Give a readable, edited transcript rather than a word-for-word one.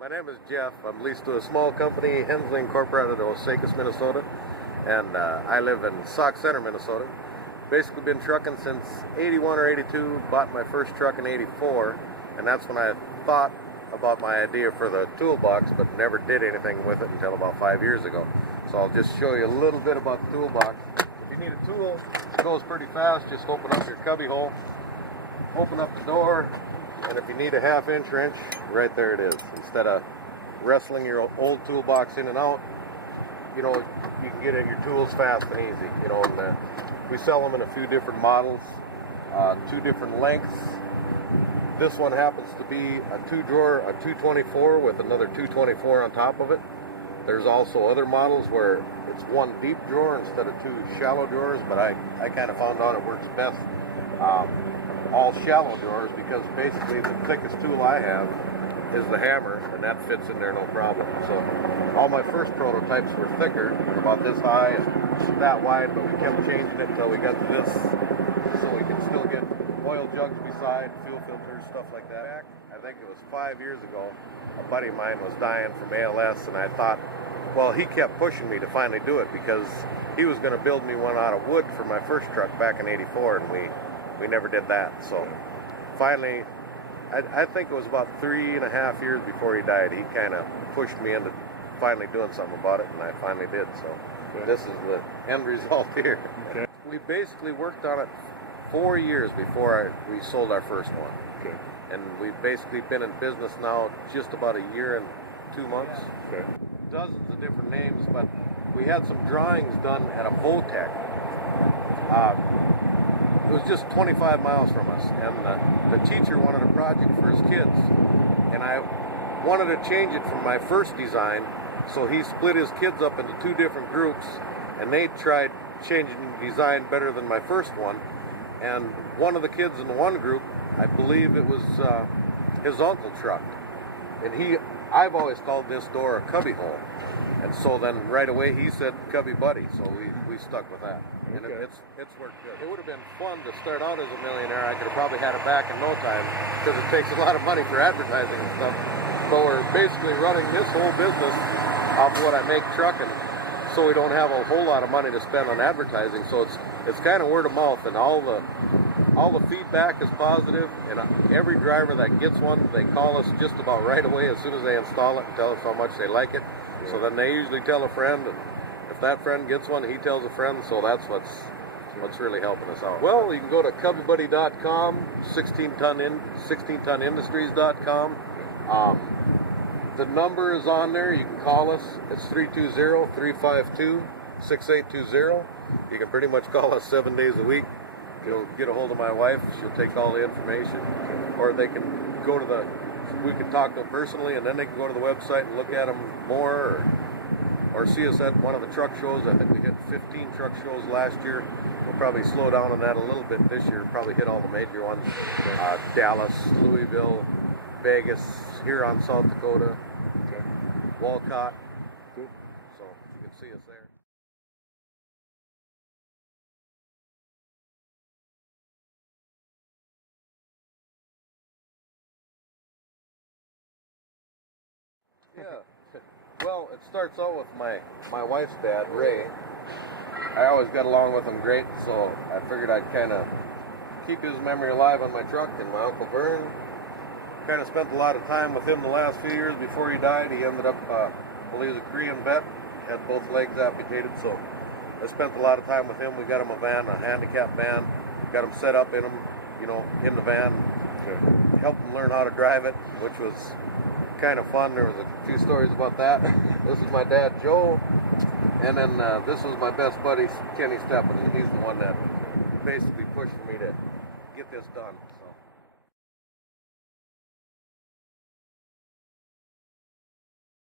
My name is Jeff. I'm leased to a small company, Hensley Incorporated of Osakis, Minnesota, and I live in Sauk Center, Minnesota. Basically been trucking since 81 or 82, bought my first truck in 84, and that's when I thought about my idea for the toolbox, but never did anything with it until about 5 years ago. So I'll just show you a little bit about the toolbox. If you need a tool, it goes pretty fast. Just open up your cubby hole, open up the door, and if you need a 1/2 inch wrench, right there it is. Instead of wrestling your old toolbox in and out, you know, you can get at your tools fast and easy. You know, and we sell them in a few different models, 2 different lengths. This one happens to be a 2-drawer, a 224 with another 224 on top of it. There's also other models where it's 1 deep drawer instead of 2 shallow drawers, but I kind of found out it works best all shallow drawers, because basically the thickest tool I have is the hammer, and that fits in there no problem. So all my first prototypes were thicker, about this high and that wide, but we kept changing it until we got to this, so we can still get oil jugs beside, fuel filters, stuff like that. I think it was 5 years ago, a buddy of mine was dying from ALS, and I thought, well, he kept pushing me to finally do it, because he was going to build me one out of wood for my first truck back in 84, and we never did that. So finally, I think it was about 3.5 years before he died, he kind of pushed me into finally doing something about it, and I finally did. So this is the end result here. Okay. We basically worked on it 4 years before we sold our first one. Okay. And we've basically been in business now just about 1 year and 2 months. Okay. Dozens of different names, but we had some drawings done at a Votech. It was just 25 miles from us, and the teacher wanted a project for his kids, and I wanted to change it from my first design, so he split his kids up into 2 different groups, and they tried changing the design better than my first one. And one of the kids in the one group, I believe it was his uncle trucked, and I've always called this door a cubby hole, and so then right away he said cubby buddy, so we stuck with that. And Okay. it's worked good. It would have been fun to start out as a millionaire. I could have probably had it back in no time, because it takes a lot of money for advertising and stuff. But we're basically running this whole business off what I make trucking, so we don't have a whole lot of money to spend on advertising. So it's kind of word of mouth, and all the feedback is positive, and every driver that gets one, they call us just about right away as soon as they install it and tell us how much they like it. So then they usually tell a friend, and if that friend gets one, he tells a friend, so that's what's really helping us out. Well, you can go to cubbybuddy.com, 16tonindustries.com. The number is on there. You can call us. It's 320-352-6820. You can pretty much call us 7 days a week. You'll get a hold of my wife. She'll take all the information. Or they can go to we can talk to them personally, and then they can go to the website and look at them more, or see us at one of the truck shows. I think we hit 15 truck shows last year. We'll probably slow down on that a little bit this year. Probably hit all the major ones. Dallas, Louisville, Vegas, Huron, South Dakota, Walcott. Cool. So you can see us there. Yeah. Well, it starts out with my wife's dad, Ray. I always got along with him great, so I figured I'd kind of keep his memory alive on my truck. And my Uncle Vern, kind of spent a lot of time with him the last few years before he died. He ended up, well, he was a Korean vet, had both legs amputated, so I spent a lot of time with him. We got him a van, a handicap van, got him set up in him, you know, in the van, helped him learn how to drive it, which was kind of fun. There was a few stories about that. This is my dad, Joe, and then this was my best buddy, Kenny Steppen, and he's the one that basically pushed me to get this done. So.